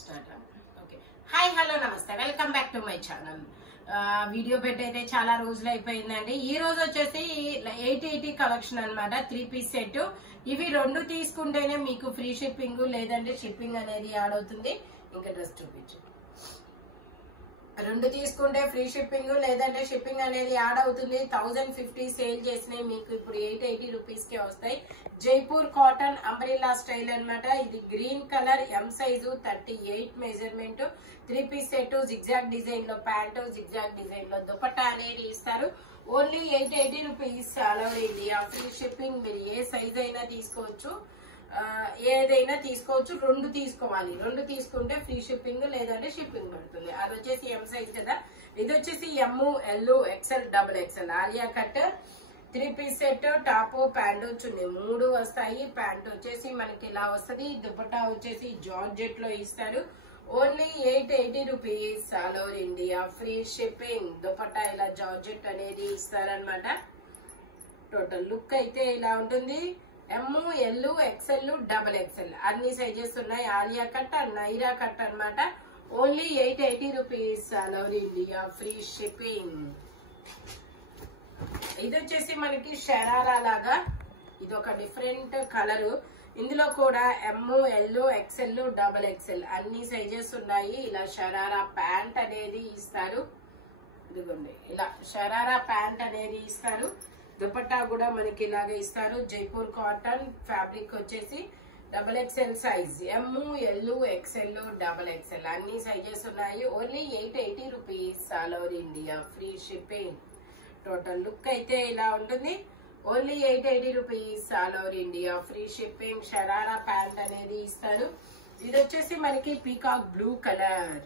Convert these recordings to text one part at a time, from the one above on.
Start. Okay. Hi, hello, నమస్తే, welcome back to my channel. Video పెట్టయితే చాలా రోజులు అయిపోయిందండి. ఈ రోజు వచ్చేసి 880 కలెక్షన్ అనమాట. 3 పీస్ సెట్. ఇవి రెండు తీసుకుంటేనే మీకు ఫ్రీ షిప్పింగ్, లేదంటే షిప్పింగ్ అనేది యాడ్ అవుతుంది. ఇంకా డ్రెస్ చూపించు. రెండు తీసుకుంటే ఫ్రీ షిప్పింగ్, లేదంటే షిప్పింగ్ అనేది యాడ్ అవుతుంది. 1050 సేల్ చేసినాయి మీకు ఇప్పుడు 880 రూపీస్ కే వస్తాయి. జైపూర్ కాటన్ అంబ్రెల్లా స్టైల్ అన్నమాట. ఇది green colour, M size, 38 measurement. 3 piece set. Zigzag design లో ప్యాంటు, జిగ్జాగ్ డిజైన్ లో దుపట్టా అనేది ఇస్తారు. Only 880 rupees. All over India free shipping. మీరు ఏ సైజ్ అయినా తీసుకోవచ్చు, ఏదైనా తీసుకోవచ్చు. రెండు తీసుకోవాలి. రెండు తీసుకుంటే ఫ్రీ షిప్పింగ్, లేదంటే షిప్పింగ్ పడుతుంది. అది వచ్చేసి ఎం సైజ్ కదా. ఇది వచ్చేసి M, L, XL, double XL. Alia cut 3 piece set. Top, pant, చున్నీ 3 వస్తాయి. ప్యాంట్ వచ్చేసి మనకి ఇలా వస్తుంది. దుపట్టా వచ్చేసి జార్జెట్ లో ఇస్తారు. Only 880 rupees. All over India free shipping. Dupatta ఇలా జార్జెట్ అనేది ఇస్తారనమాట. టోటల్ లుక్ అయితే ఇలా ఉంటుంది. ఎమ్, ఎల్, ఎక్స్ఎల్, డబల్ ఎక్స్ఎల్ అన్ని సైజెస్ ఉన్నాయి. ఆలియా కట్, నైరా కట్ అనమాట. Only 880 rupees. All over India free shipping. ఇది వచ్చేసి మనకి షరారా లాగా. ఇది ఒక డిఫరెంట్ కలర్. ఇందులో కూడా ఎమ్, ఎల్, ఎక్స్ఎల్, డబల్ ఎక్స్ఎల్ అన్ని సైజెస్ ఉన్నాయి. ఇలా షరారా ప్యాంట్ అనేది ఇస్తారు. ఇదిగోండి, ఇలా షరారా ప్యాంట్ అనేది ఇస్తారు. దుపట్టా కూడా మనకి ఇలాగే ఇస్తారు. జైపూర్ కాటన్ ఫ్యాబ్రిక్ వచ్చేసి డబల్ ఎక్స్ఎల్ సైజ్. ఎమ్, ఎల్, ఎక్స్ఎల్, డబల్ ఎక్స్ఎల్ అన్ని సైజెస్ ఉన్నాయి. Only 880 rupees. All over India free shipping. Total look అయితే ఇలా ఉంటుంది. Only 880 rupees. All over India free shipping. Sharara pant అనేది ఇస్తారు. ఇది వచ్చేసి మనకి పీకాక్ బ్లూ కలర్.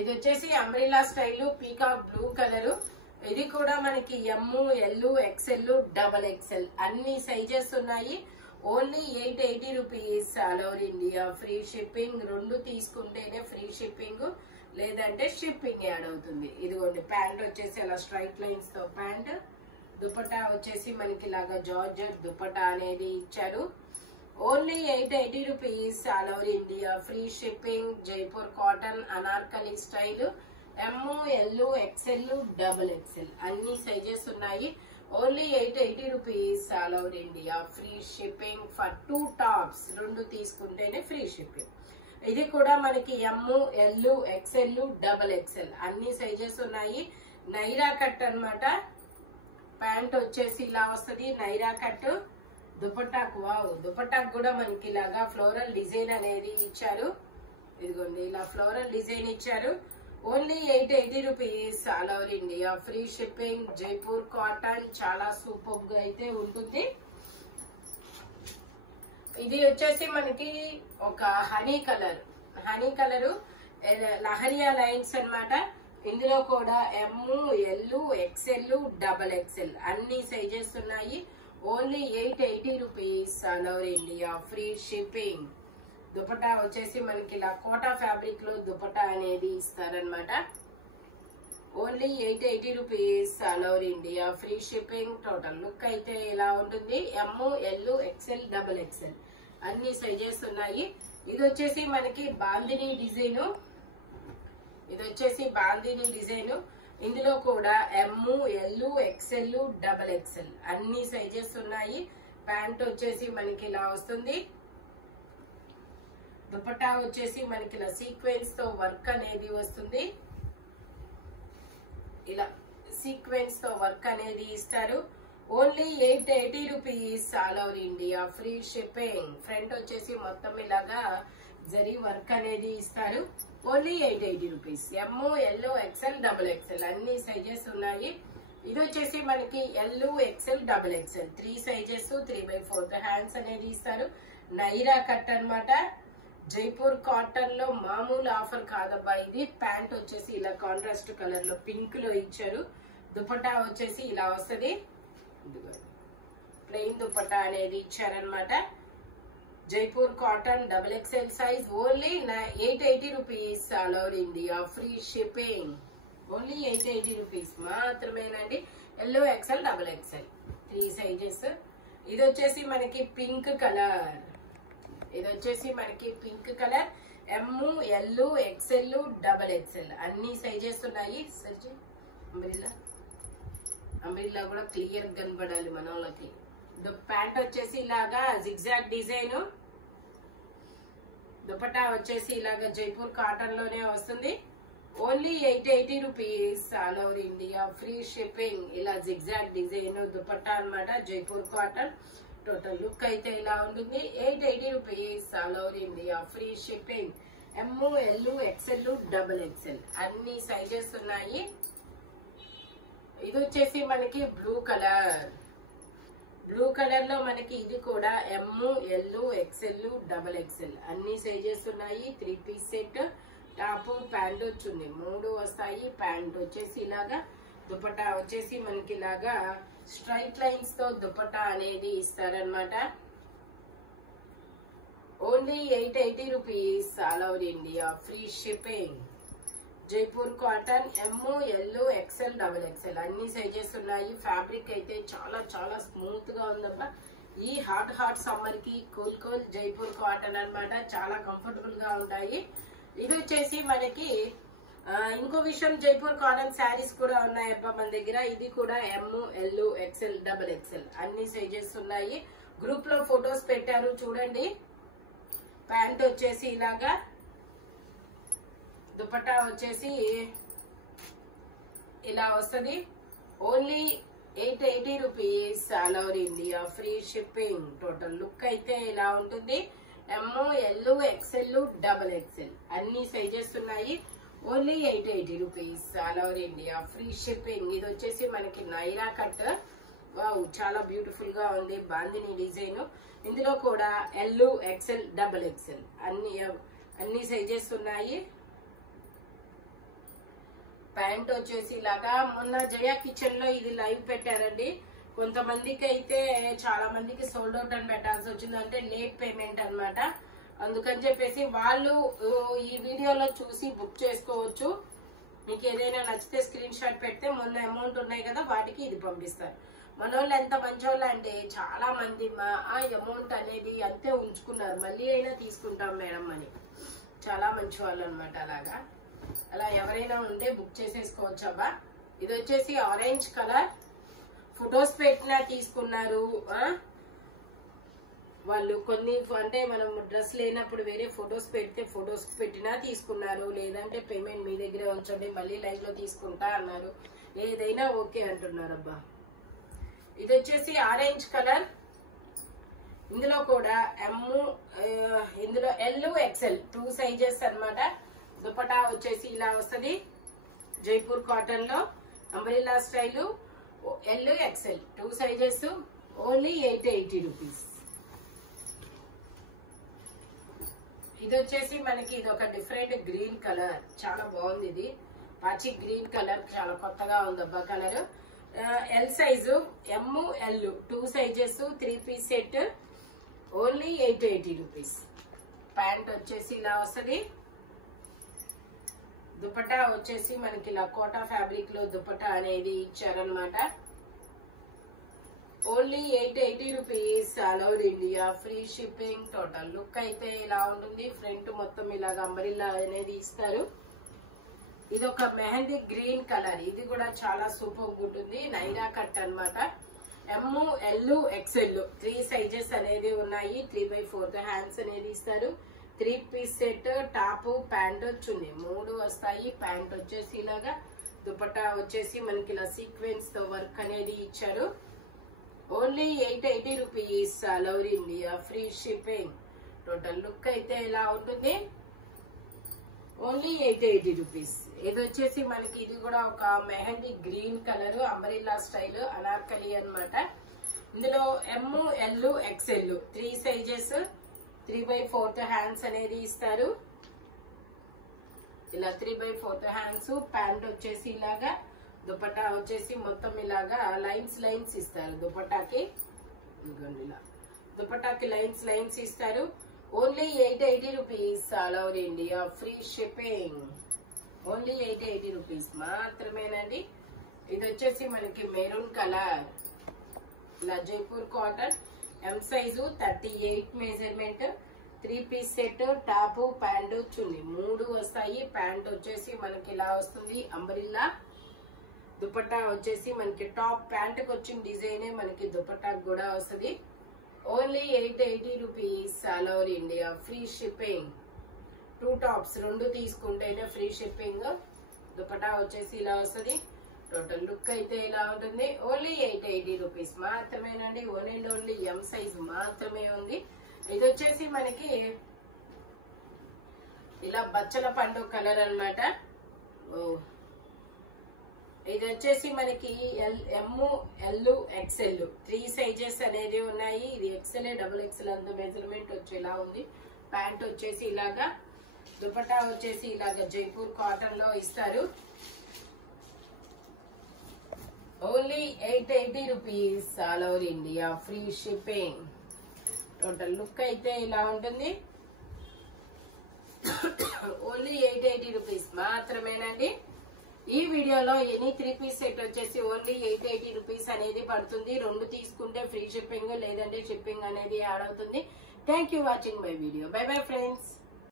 ఇది వచ్చేసి umbrella style peacock blue colour. ఇది కూడా మనకి M, L, XL, double XL అన్ని సైజెస్ ఉన్నాయి. Only 880 rupees. All over India free shipping. రెండు తీసుకుంటేనే ఫ్రీ షిప్పింగ్, లేదంటే షిప్పింగ్ యాడ్ అవుతుంది. ఇదిగోండి, ప్యాంట్ వచ్చేసి అలా స్ట్రైట్ లైన్స్ తో ప్యాంట్. దుపట్టా వచ్చేసి మనకి ఇలాగా జార్జెట్ దుపట్టా అనేది ఇచ్చారు. Only 880 rupees. All over India free shipping. Jaipur cotton Anarkali style. M, L, XL, double XL అన్ని సైజెస్ ఉన్నాయి. Only 880 rupees. All over India free shipping for 2 tops. రెండు తీసుకుంటేనే ఫ్రీ షిప్పింగ్. ఇది కూడా మనకి M, L, XL, double XL అన్ని sizes ఉన్నాయి. Naira cut అనమాట. ప్యాంట్ వచ్చేసి ఇలా వస్తుంది. నైరా కట్. దుపట్టాకు వావ్, దుపట్టాకు కూడా మనకి ఇలాగా ఫ్లోరల్ డిజైన్ అనేది ఇచ్చారు. ఇదిగోండి, ఇలా ఫ్లోరల్ డిజైన్ ఇచ్చారు. Only 880 rupees. All over India free shipping. Jaipur cotton చాలా సూపర్ గా అయితే ఉంటుంది. ఇది వచ్చేసి మనకి ఒక honey colour. Honey colour leheriya lines అన్నమాట. ఇందులో కూడా ఎమ్, ఎల్, ఎక్స్ఎల్, డబల్ ఎక్స్ఎల్ అన్ని సైజెస్ ఉన్నాయి. Only 880 rupees. All over India free shipping. Dupatta వచ్చేసి మనకి ఇలా కోటా ఫ్యాబ్రిక్ లో దుపట్టా అనేది ఇస్తారనమాట. Only 880 rupees. All over India free shipping. Total look అయితే ఇలా ఉంటుంది. ఎమ్, ఎల్, ఎక్స్ఎల్, డబల్ ఎక్స్ఎల్ అన్ని సైజెస్ ఉన్నాయి. ఇది వచ్చేసి మనకి బాందిని డిజైన్. ఇది వచ్చేసి బాందిని డిజైన్. ఇందులో కూడా ఎమ్, ఎల్, ఎక్స్ఎల్, డబల్ ఎక్స్ఎల్ అన్ని సైజెస్ ఉన్నాయి. ప్యాంట్ వచ్చేసి మనకి ఇలా వస్తుంది. దుపట్టా వచ్చేసి మనకి ఇలా సీక్వెన్స్ తో వర్క్ అనేది వస్తుంది. ఇలా సీక్వెన్స్ తో వర్క్ అనేది ఇస్తారు. Only 880 rupees. All over India free shipping. Front వచ్చేసి మొత్తం ఇలాగా జరీ వర్క్ అనేది ఇస్తారు. Only 880 rupees. M, L, XL, double XL అన్ని సైజెస్ ఉన్నాయి. ఇది వచ్చేసి మనకి L, XL, double XL 3 sizes. 3/4 hands అనేది ఇస్తారు. నైరా కట్ అనమాట. జైపూర్ కాటన్ లో మామూలు ఆఫర్ కాదబ్బా ఇది. ప్యాంట్ వచ్చేసి ఇలా కాంట్రాస్ట్ కలర్ లో పింక్ లో ఇచ్చారు. దుపట్టా వచ్చేసి ఇలా వస్తుంది. ప్లెయిన్ దుపట్టా అనేది ఇచ్చారనమాట. Jaipur cotton double XL size. Only 880 rupees. All over India free shipping. Only 880 rupees మాత్రమేనండి. Yellow, XL, double XL 3 sizes. ఇది వచ్చేసి మనకి పింక్ కలర్. ఇది వచ్చేసి మనకి pink colour, M, L, XL, double XL అన్ని సైజెస్ ఉన్నాయి. అంబ్రిల్లా అంబ్రిల్లా కూడా క్లియర్ కనబడాలి మన వాళ్ళకి. ప్యాంట్ వచ్చేసి ఇలాగా జిగ్జాగ్ డిజైన్, దుపట్టా వచ్చేసి ఇలాగా జైపూర్ కాటన్ లోనే వస్తుంది. Only 880 rupees, all over India free shipping. ఇలా జిగ్జాగ్ డిజైన్ దుపట్టా అన్నమాట, జైపూర్ కాటన్. టోటల్ లుక్ అయితే ఇలా ఉంటుంది. 880 rupees, all over India free shipping. M, L, XL, double XL అన్ని సైజెస్ ఉన్నాయి. ఇది వచ్చేసి మనకి బ్లూ కలర్, బ్లూ కలర్ లో మనకి ఇది కూడా ఎమ్, ఎల్, ఎక్స్ఎల్, డబల్ ఎక్స్ఎల్ అన్ని సైజెస్ ఉన్నాయి. 3 పీస్ సెట్, టాప్ ప్యాంట్ వచ్చింది, 3 వస్తాయి. ప్యాంట్ వచ్చేసి ఇలాగా, దుపట్టా వచ్చేసి మనకి ఇలాగా స్ట్రైట్ లైన్స్ తో దుపట్టా అనేది ఇస్తారనమాట. Only 880 rupees, all over India free shipping. Jaipur cotton, M, L, XL, double XL అన్ని సైజెస్ ఉన్నాయి. ఫ్యాబ్రిక్ అయితే చాలా చాలా స్మూత్ గా ఉందబ్బా. ఈ హాట్ సమ్మర్ కి కూల్ జైపూర్ కాటన్ అన్నమాట, చాలా కంఫర్టబుల్ గా ఉంటాయి. ఇది వచ్చేసి మనకి ఇంకో విషయం, జైపూర్ కాటన్ శారీస్ కూడా ఉన్నాయబ్బా మన దగ్గర. ఇది కూడా ఎమ్, ఎల్, ఎక్స్ఎల్, డబల్ ఎక్స్ఎల్ అన్ని సైజెస్ ఉన్నాయి. గ్రూప్ లో ఫొటోస్ పెట్టారు చూడండి. ప్యాంట్ వచ్చేసి ఇలాగా, దుపట్టా వచ్చేసి ఇలా వస్తుంది. Only 880 rupees, all over India free shipping. Total look అయితే ఇలా ఉంటుంది. ఎమ్, ఎల్, ఎక్స్ఎల్, డబల్ ఎక్స్ఎల్ అన్ని సైజెస్ ఉన్నాయి. Only 880 rupees, all over India free shipping. ఇది వచ్చేసి మనకి నైరా కట్. వావ్, చాలా బ్యూటిఫుల్ గా ఉంది, బాందిని డిజైన్. ఇందులో కూడా ఎల్, ఎక్స్ఎల్, డబల్ ఎక్స్ఎల్ అన్ని సైజెస్ ఉన్నాయి. ప్యాంట్ వచ్చేసి ఇలాగా, మొన్న జయా కిచెన్ లో ఇది లైవ్ పెట్టారండి. కొంతమందికి అయితే చాలా మందికి సోల్డ్ అవుట్ అని పెట్టాల్సి వచ్చింది, అంటే లేట్ పేమెంట్ అన్నమాట. అందుకని చెప్పేసి వాళ్ళు ఈ వీడియోలో చూసి బుక్ చేసుకోవచ్చు. మీకు ఏదైనా నచ్చితే స్క్రీన్ షాట్ పెడితే మొన్న అమౌంట్ ఉన్నాయి కదా వాటికి ఇది పంపిస్తారు. మన వాళ్ళు ఎంత మంచోళ్ళు అంటే చాలా మంది ఆ అమౌంట్ అనేది అంతే ఉంచుకున్నారు, మళ్ళీ అయినా తీసుకుంటాం మేడం అని. చాలా మంచి వాళ్ళు అనమాట. అలా ఎవరైనా ఉంటే బుక్ చేసేసుకోవచ్చు అబ్బా. ఇది వచ్చేసి ఆరెంజ్ కలర్, ఫొటోస్ పెట్టినా తీసుకున్నారు వాళ్ళు. కొన్ని అంటే మనం డ్రెస్ లేనప్పుడు వేరే ఫొటోస్ పెడితే ఫొటోస్ పెట్టినా తీసుకున్నారు. లేదంటే పేమెంట్ మీ దగ్గరే ఉంచండి మళ్ళీ లైవ్ లో తీసుకుంటా అన్నారు. ఏదైనా ఓకే అంటున్నారు అబ్బా. ఇది వచ్చేసి ఆరెంజ్ కలర్, ఇందులో కూడా ఎమ్, ఇందులో ఎల్, ఎక్స్ఎల్ 2 సైజెస్ అన్నమాట. దుపట్టా వచ్చేసి ఇలా వస్తుంది, జైపూర్ కాటన్ లో umbrella style. L, XL 2 sizes, only 880 rupees. ఇది వచ్చేసి మనకి ఇది ఒక డిఫరెంట్ గ్రీన్ కలర్, చాలా బాగుంది. ఇది పాచి గ్రీన్ కలర్, చాలా కొత్తగా ఉంది అబ్బా colour. L size, M, L 2 sizes, 3 piece set, only 880 rupees. Pant వచ్చేసి ఇలా వస్తుంది. దుపట్టా వచ్చేసి మనకి ఇలా కోటా ఫ్యాబ్రిక్ లో దుపట్టా అనేది ఇచ్చారనమాట. Only 880 rupees, all over India free shipping. Total look అయితే ఇలా ఉంటుంది. ఫ్రంట్ మొత్తం ఇలాగ అంబ్రెల్లా అనేది ఇస్తారు. ఇది ఒక మెహందీ గ్రీన్ కలర్, ఇది కూడా చాలా సూపర్ ఉంటుంది. నైరా కట్ అన్నమాట. ఎమ్, ఎల్, ఎక్స్ఎల్ 3 సైజెస్ అనేది ఉన్నాయి. 3/4 హ్యాండ్స్ అనేది ఇస్తారు. 3 పీస్ సెట్, టాప్ ప్యాంట్ వచ్చింది, 3 వస్తాయి. ప్యాంట్ వచ్చేసి ఇలాగా, దుపట్టా వచ్చేసి మనకి ఇలా సీక్వెన్స్ తో వర్క్ అనేది ఇచ్చారు. Only 880 rupees, all over India free shipping. Total look అయితే ఇలా ఉంటుంది. Only 880 rupees. ఇది వచ్చేసి మనకి ఇది కూడా ఒక mehndi green colour, umbrella style Anarkali అన్నమాట. ఇందులో ఎమ్, ఎల్, ఎక్స్ఎల్ 3 సైజెస్, 3/4 హ్యాండ్స్ అనేది ఇస్తారు. ఇలా 3/4 హ్యాండ్స్. ప్యాంట్ వచ్చేసి ఇలాగా, దుపట్టా వచ్చేసి మొత్తం ఇలాగా లైన్స్ ఇస్తారు దుపట్టాకి. ఇలా దుపట్టాకి లైన్స్ ఇస్తారు. Only 880 rupees, all over India free shipping. Only 880 rupees మాత్రమేనండి. ఇది వచ్చేసి మనకి మెరూన్ కలర్, ఇలా Jaipur cotton, M size 38 measurement, 3 piece set, top, pant, చున్నీ 3 వస్తాయి. ప్యాంట్ వచ్చేసి మనకి ఇలా వస్తుంది అంబ్రిల్లా. దుపట్టా వచ్చేసి మనకి టాప్ ప్యాంటుకి వచ్చిన డిజైనే మనకి దుపట్టాకు కూడా వస్తుంది. Only 880 rupees all over India. Free shipping. 2 tops 2 తీసుకుంటేనే ఫ్రీ షిప్పింగ్. దుపట్టా వచ్చేసి ఇలా వస్తుంది. టోటల్ లుక్ అయితే ఇలా ఉంటుంది. ఓన్లీ 880 రూపీస్ మాత్రమేనండి. ఓన్లీ ఎం సైజ్ మాత్రమే ఉంది. ఇది వచ్చేసి మనకి ఇలా బచ్చల పండు కలర్ అన్నమాట. ఇది వచ్చేసి మనకి ఎం, ఎల్, ఎక్స్ఎల్ 3 సైజెస్ అనేది ఉన్నాయి. ఇది ఎక్స్ఎల్, డబుల్ ఎక్స్ఎల్ అంత మెజర్మెంట్ వచ్చేలా ఉంది. ప్యాంట్ వచ్చేసి ఇలాగా, దుపట్టా వచ్చేసి ఇలాగా జైపూర్ కాటన్ లో ఇస్తారు. Only 880 rupees all over India. Free shipping. Total look అయితే ఇలా ఉంటుంది. ఓన్లీ 880 రూపీస్ మాత్రమేనండి. ఈ వీడియోలో ఎనీ 3 పీస్ సెట్ వచ్చేసి ఓన్లీ 880 రూపీస్ అనేది పడుతుంది. 2 తీసుకుంటే ఫ్రీ షిప్పింగ్, లేదంటే షిప్పింగ్ అనేది యాడ్ అవుతుంది. Thank you watching my video. Bye bye friends.